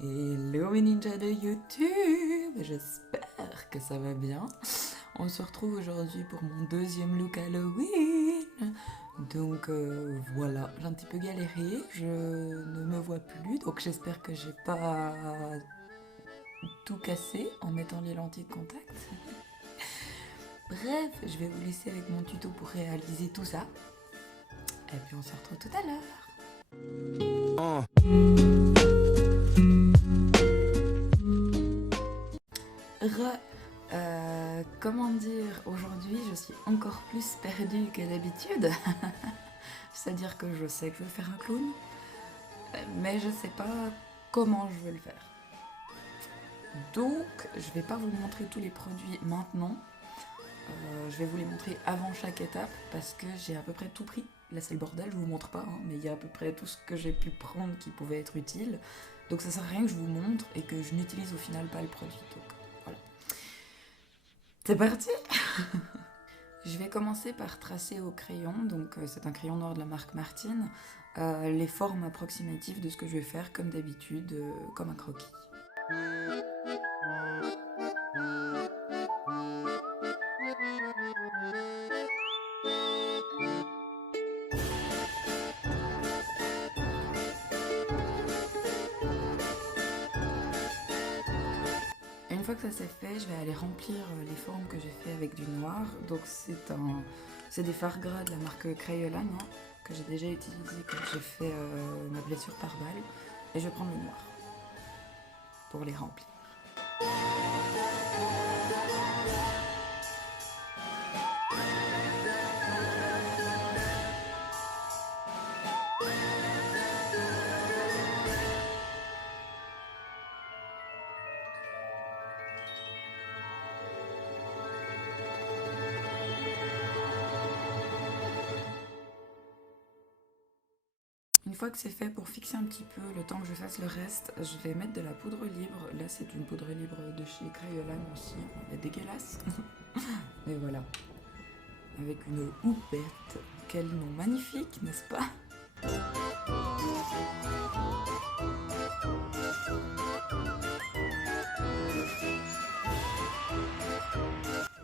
Hello mes ninjas de YouTube, j'espère que ça va bien. On se retrouve aujourd'hui pour mon deuxième look Halloween. Donc voilà, j'ai un petit peu galéré, je ne me vois plus, donc j'espère que j'ai pas tout cassé en mettant les lentilles de contact. Bref, je vais vous laisser avec mon tuto pour réaliser tout ça. Et puis on se retrouve tout à l'heure. Comment dire, aujourd'hui je suis encore plus perdue que d'habitude. C'est-à-dire que je sais que je veux faire un clown, mais je sais pas comment je veux le faire. Donc je vais pas vous montrer tous les produits maintenant. Je vais vous les montrer avant chaque étape parce que j'ai à peu près tout pris. Là c'est le bordel, je vous montre pas, hein, mais il y a à peu près tout ce que j'ai pu prendre qui pouvait être utile. Donc ça sert à rien que je vous montre et que je n'utilise au final pas le produit. Donc voilà. C'est parti. Je vais commencer par tracer au crayon, donc c'est un crayon noir de la marque Martine, les formes approximatives de ce que je vais faire comme d'habitude, comme un croquis. Une fois que ça c'est fait, je vais aller remplir les formes que j'ai fait avec du noir. Donc c'est des fards gras de la marque Crayolan, hein, que j'ai déjà utilisé quand j'ai fait ma blessure par balle. Et je vais prendre le noir pour les remplir. Une fois que c'est fait, pour fixer un petit peu le temps que je fasse le reste, je vais mettre de la poudre libre. Là, c'est une poudre libre de chez Crayolan aussi. Elle est dégueulasse. Mais voilà. Avec une houppette. Quel nom magnifique, n'est-ce pas?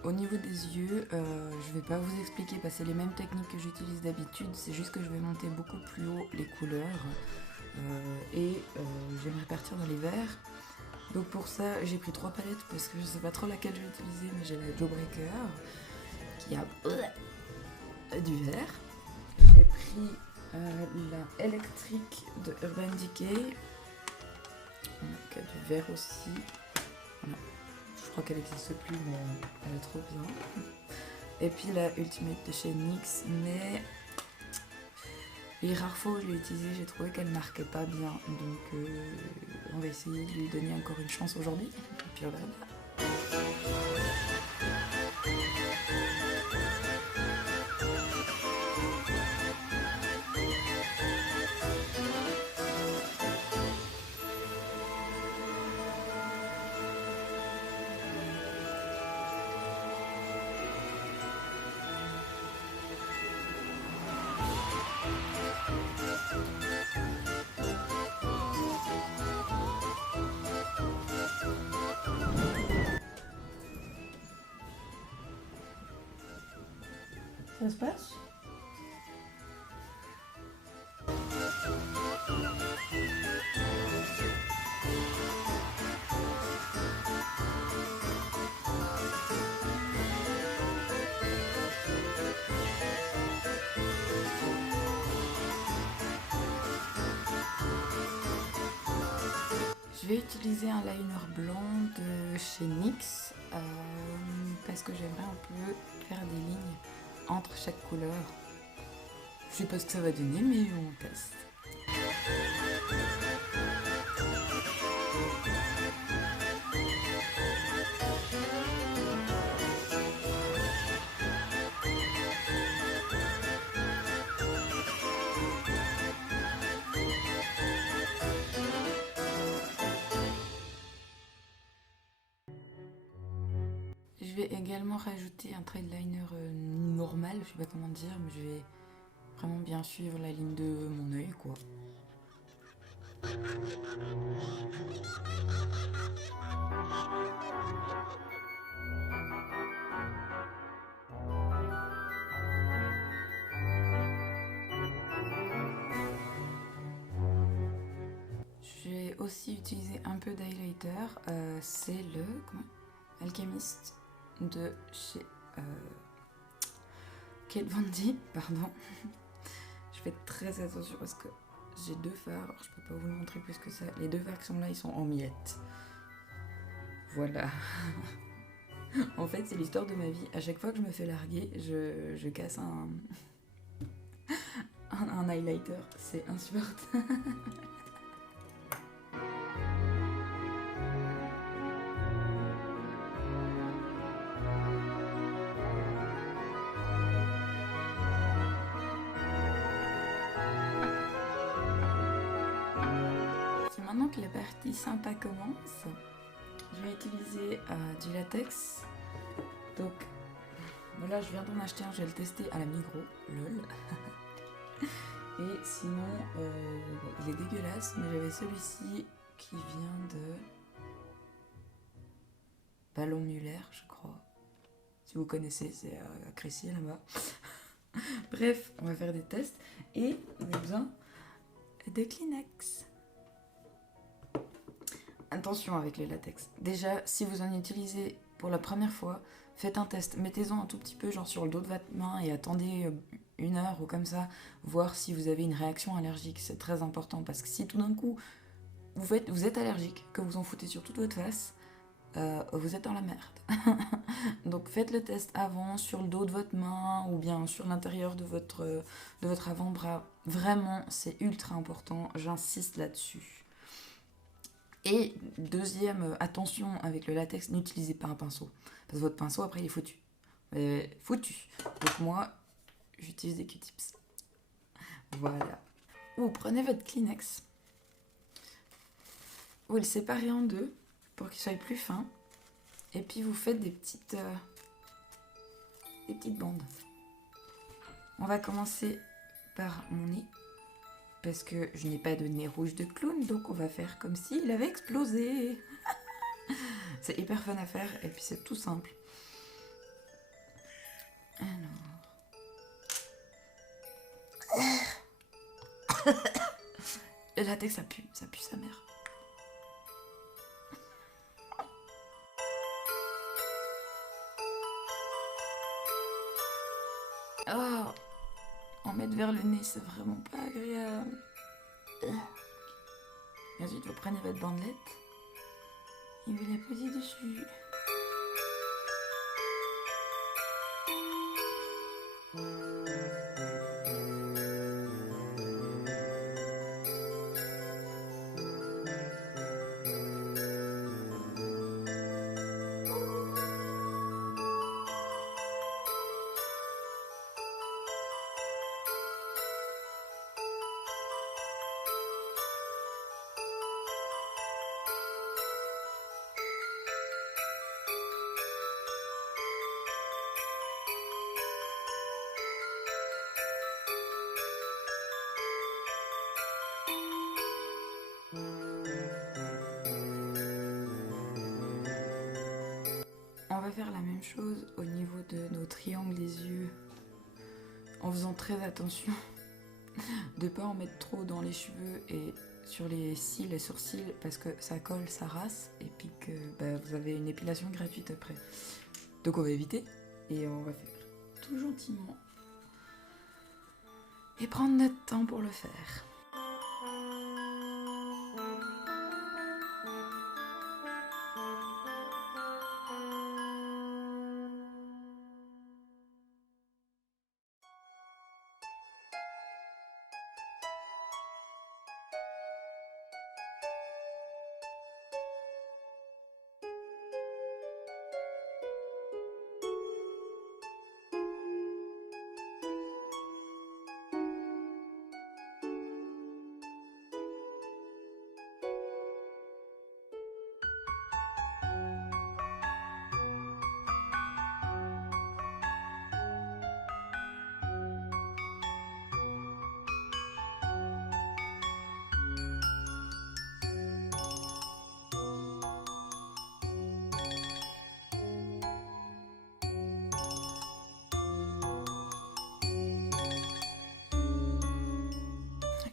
Au niveau des yeux, je vais pas vous expliquer, parce que c'est les mêmes techniques que j'utilise d'habitude, c'est juste que je vais monter beaucoup plus haut les couleurs et je vais me répartir dans les verts. Donc pour ça, j'ai pris 3 palettes parce que je sais pas trop laquelle je vais utiliser, mais j'ai la Jawbreaker qui a du vert. J'ai pris la électrique de Urban Decay qui a du vert aussi. Voilà. Je crois qu'elle n'existe plus, mais elle est trop bien. Et puis la Ultimate de chez NYX, mais les rares fois où je l'ai utilisée, j'ai trouvé qu'elle marquait pas bien. Donc on va essayer de lui donner encore une chance aujourd'hui. Et puis on verra bien. Ça se passe? Je vais utiliser un liner blanc de chez NYX parce que j'aimerais un peu faire des lignes entre chaque couleur. Je sais pas ce que ça va donner, mais on teste. Je vais également rajouter un trade liner normal, je sais pas comment dire, mais je vais vraiment bien suivre la ligne de mon œil, quoi. aussi utiliser un peu d'highlighter. C'est le Alchemist de chez Kate Von D, pardon. Je fais très attention parce que j'ai 2 fards, alors je peux pas vous le montrer plus que ça. Les 2 fards qui sont là, ils sont en miettes. Voilà. En fait, c'est l'histoire de ma vie. À chaque fois que je me fais larguer, je casse un highlighter. C'est insupportable. C'est maintenant que la partie sympa commence. Je vais utiliser du latex. Donc voilà, je viens d'en acheter un, je vais le tester à la Migros, lol. Et sinon, il est dégueulasse, mais j'avais celui-ci qui vient de Ballon Muller, je crois. Si vous connaissez, c'est à Crécy là-bas. Bref, on va faire des tests et on a besoin de Kleenex. Attention avec le latex. Déjà, si vous en utilisez pour la première fois, faites un test. Mettez-en un tout petit peu, genre sur le dos de votre main et attendez 1 heure ou comme ça, voir si vous avez une réaction allergique. C'est très important parce que si tout d'un coup vous êtes allergique, que vous en foutez sur toute votre face, vous êtes dans la merde. Donc faites le test avant sur le dos de votre main ou bien sur l'intérieur de votre avant-bras. Vraiment, c'est ultra important. J'insiste là-dessus. Et deuxième, attention avec le latex, n'utilisez pas un pinceau. Parce que votre pinceau, après, il est foutu. Foutu. Donc moi, j'utilise des Q-tips. Voilà. Vous prenez votre Kleenex. Vous le séparez en 2 pour qu'il soit plus fin. Et puis vous faites des petites bandes. On va commencer par mon nez. Parce que je n'ai pas de nez rouge de clown, donc on va faire comme s'il avait explosé. C'est hyper fun à faire, et puis c'est tout simple. Alors... Le latex, ça pue sa mère. Oh, en mettre vers le nez, c'est vraiment pas agréable. Et ensuite, vous prenez votre bandelette et vous la posez dessus. On va faire la même chose au niveau de nos triangles des yeux, en faisant très attention de ne pas en mettre trop dans les cheveux et sur les cils et sourcils parce que ça colle, ça rase et puis que vous avez une épilation gratuite après. Donc on va éviter et on va faire tout gentiment et prendre notre temps pour le faire.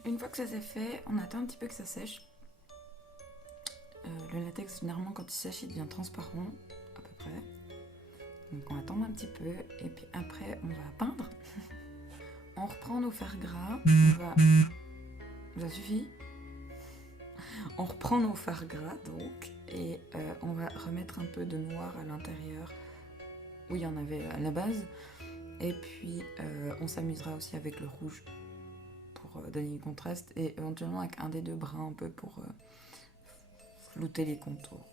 Une fois que ça c'est fait, on attend un petit peu que ça sèche. Le latex, généralement, quand il sèche, il devient transparent, à peu près. Donc on va attendre un petit peu, et puis après, on va peindre. On reprend nos fards gras, Ça suffit. On reprend nos fards gras, donc, et on va remettre un peu de noir à l'intérieur, où il y en avait à la base. Et puis, on s'amusera aussi avec le rouge, pour donner du contraste, et éventuellement avec un des deux bruns, un peu pour flouter les contours.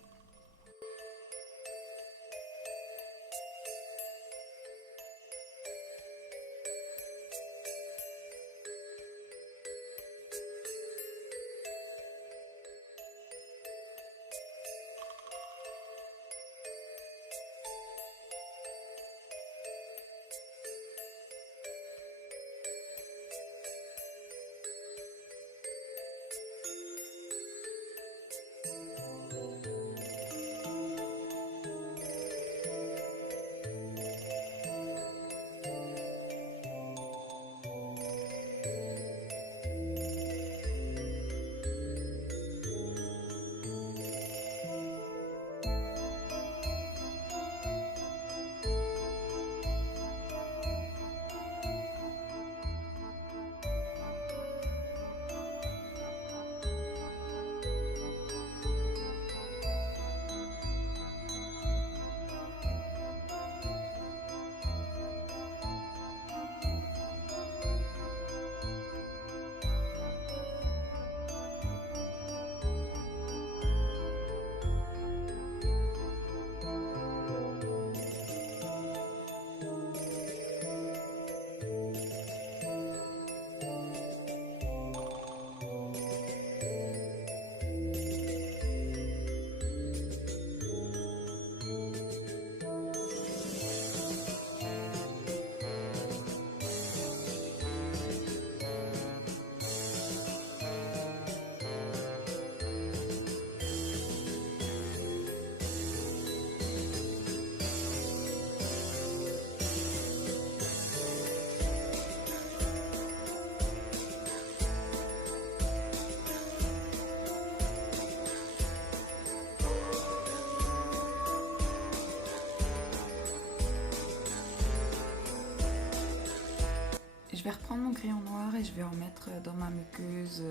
Je vais reprendre mon crayon noir et je vais en mettre dans ma muqueuse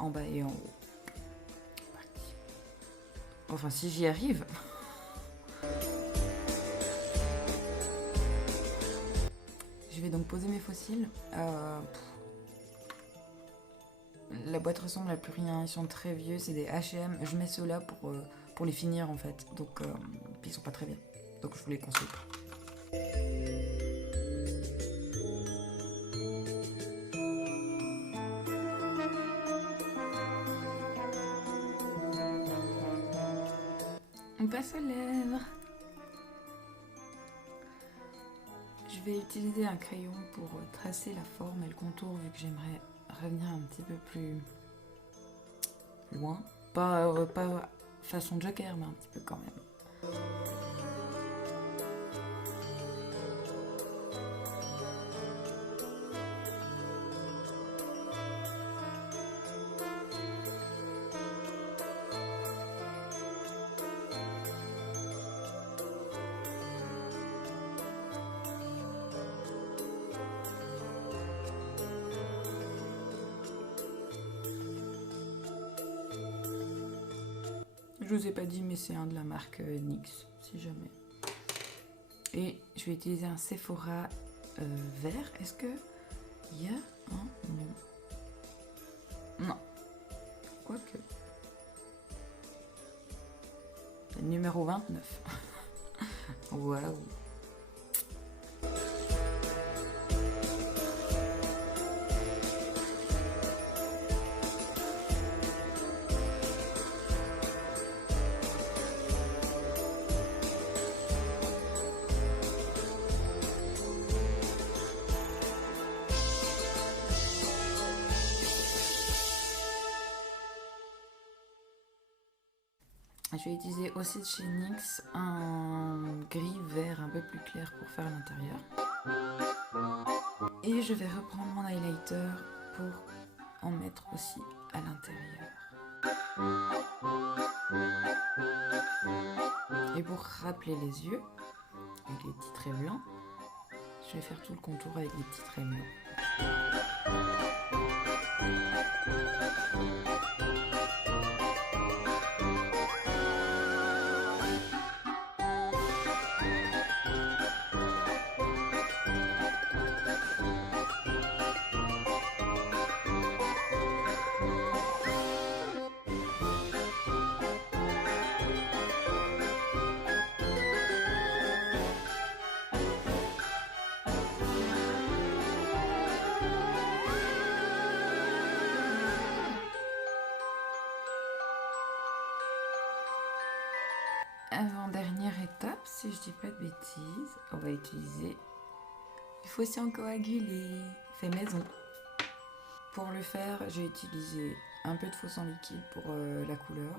en bas et en haut. Enfin, si j'y arrive. Je vais donc poser mes fossiles. La boîte ressemble à plus rien, ils sont très vieux, c'est des H&M. Je mets ceux-là pour les finir en fait. Donc, puis ils sont pas très bien. Donc je vous les conseille pas. On passe aux lèvres. Je vais utiliser un crayon pour tracer la forme et le contour vu que j'aimerais revenir un petit peu plus loin. Pas façon Joker, mais un petit peu quand même. Je vous ai pas dit, mais c'est un de la marque NYX, si jamais. Et je vais utiliser un Sephora vert. Est-ce que il y a un nom? Non. Quoique. Le numéro 29. Waouh. Je vais utiliser aussi de chez NYX un gris vert un peu plus clair pour faire l'intérieur. Et je vais reprendre mon highlighter pour en mettre aussi à l'intérieur. Et pour rappeler les yeux, avec les petits traits blancs, je vais faire tout le contour avec les petits traits blancs. Avant-dernière étape, si je dis pas de bêtises, on va utiliser du faucillon coagulé, fait maison. Pour le faire, j'ai utilisé un peu de faux sang liquide pour la couleur,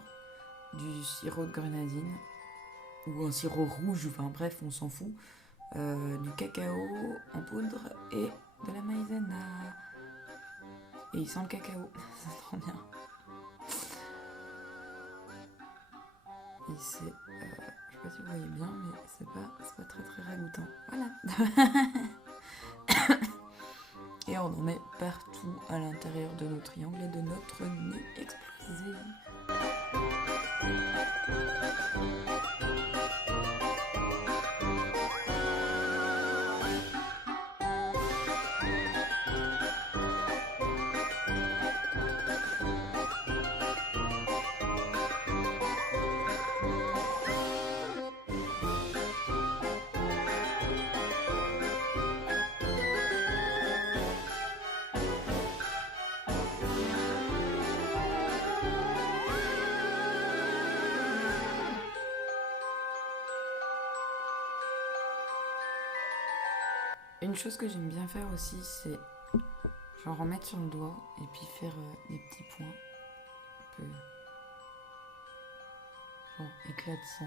du sirop de grenadine, ou un sirop rouge, enfin bref, on s'en fout, du cacao en poudre et de la maïzena. Et il sent le cacao, c'est trop bien. Et c'est, je sais pas si vous voyez bien, mais c'est pas très très ragoûtant. Voilà. Et on en met partout à l'intérieur de nos triangles et de notre nez explosé. Une chose que j'aime bien faire aussi, c'est genre en mettre sur le doigt et puis faire des petits points un peu genre éclat de sang.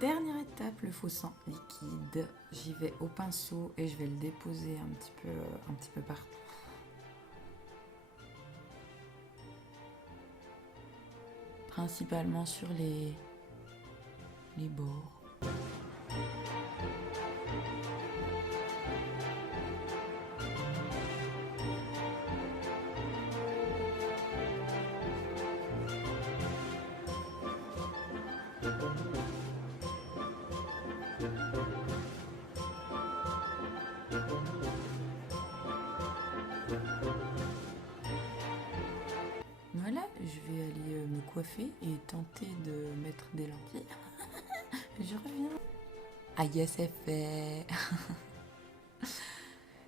Dernière étape, le faux sang liquide. J'y vais au pinceau et je vais le déposer un petit peu partout. Principalement sur les bords. Voilà, je vais aller me coiffer et tenter de mettre des lentilles. Je reviens. Ah yes, c'est fait.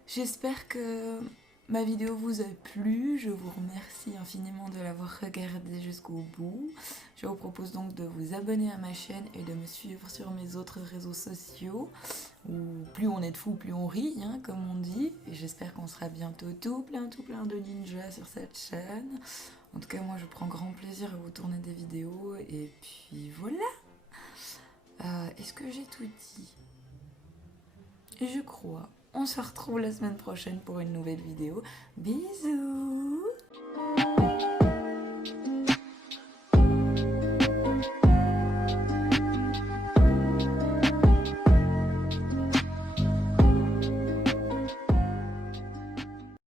J'espère que ma vidéo vous a plu. Je vous remercie infiniment de l'avoir regardée jusqu'au bout. Je vous propose donc de vous abonner à ma chaîne et de me suivre sur mes autres réseaux sociaux. Où plus on est de fous, plus on rit, hein, comme on dit. Et j'espère qu'on sera bientôt tout plein de ninjas sur cette chaîne. En tout cas, moi, je prends grand plaisir à vous tourner des vidéos. Et puis voilà. Est-ce que j'ai tout dit? Je crois. On se retrouve la semaine prochaine pour une nouvelle vidéo. Bisous!